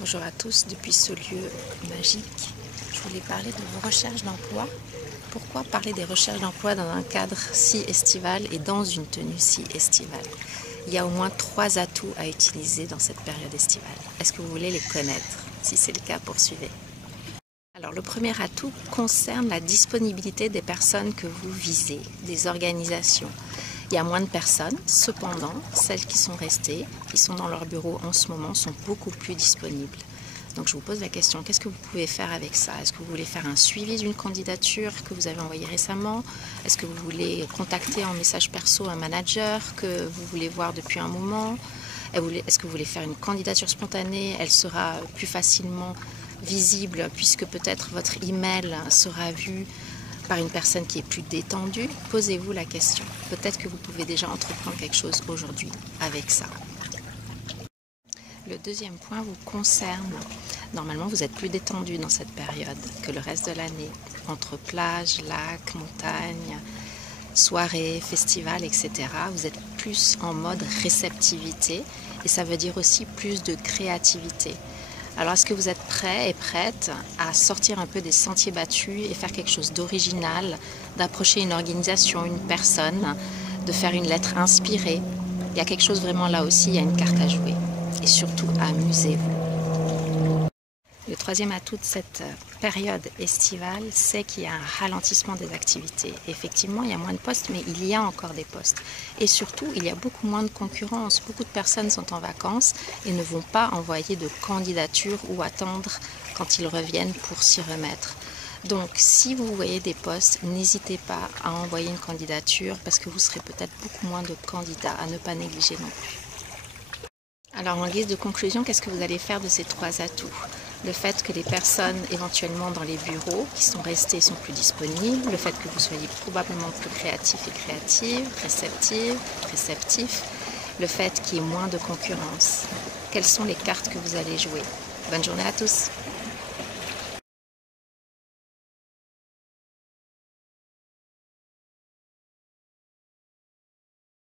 Bonjour à tous, depuis ce lieu magique, je voulais parler de vos recherches d'emploi. Pourquoi parler des recherches d'emploi dans un cadre si estival et dans une tenue si estivale? Il y a au moins 3 atouts à utiliser dans cette période estivale. Est-ce que vous voulez les connaître? Si c'est le cas, poursuivez. Alors le premier atout concerne la disponibilité des personnes que vous visez, des organisations. Il y a moins de personnes, cependant, celles qui sont restées, qui sont dans leur bureau en ce moment, sont beaucoup plus disponibles. Donc je vous pose la question, qu'est-ce que vous pouvez faire avec ça? Est-ce que vous voulez faire un suivi d'une candidature que vous avez envoyée récemment? Est-ce que vous voulez contacter en message perso un manager que vous voulez voir depuis un moment? Est-ce que vous voulez faire une candidature spontanée? Elle sera plus facilement visible puisque peut-être votre email sera vu par une personne qui est plus détendue. Posez-vous la question. Peut-être que vous pouvez déjà entreprendre quelque chose aujourd'hui avec ça. Le deuxième point vous concerne. Normalement, vous êtes plus détendu dans cette période que le reste de l'année. Entre plage, lac, montagne, soirées, festivals, etc. Vous êtes plus en mode réceptivité et ça veut dire aussi plus de créativité. Alors, est-ce que vous êtes prêt et prête à sortir un peu des sentiers battus et faire quelque chose d'original, d'approcher une organisation, une personne, de faire une lettre inspirée? Il y a quelque chose vraiment là aussi, il y a une carte à jouer. Et surtout, amusez-vous. Le troisième atout de cette période estivale, c'est qu'il y a un ralentissement des activités. Effectivement, il y a moins de postes, mais il y a encore des postes. Et surtout, il y a beaucoup moins de concurrence. Beaucoup de personnes sont en vacances et ne vont pas envoyer de candidature ou attendre quand ils reviennent pour s'y remettre. Donc, si vous voyez des postes, n'hésitez pas à envoyer une candidature parce que vous serez peut-être beaucoup moins de candidats à ne pas négliger non plus. Alors, en guise de conclusion, qu'est-ce que vous allez faire de ces 3 atouts? Le fait que les personnes éventuellement dans les bureaux qui sont restées sont plus disponibles, le fait que vous soyez probablement plus créatif et créative, réceptif, le fait qu'il y ait moins de concurrence. Quelles sont les cartes que vous allez jouer? Bonne journée à tous!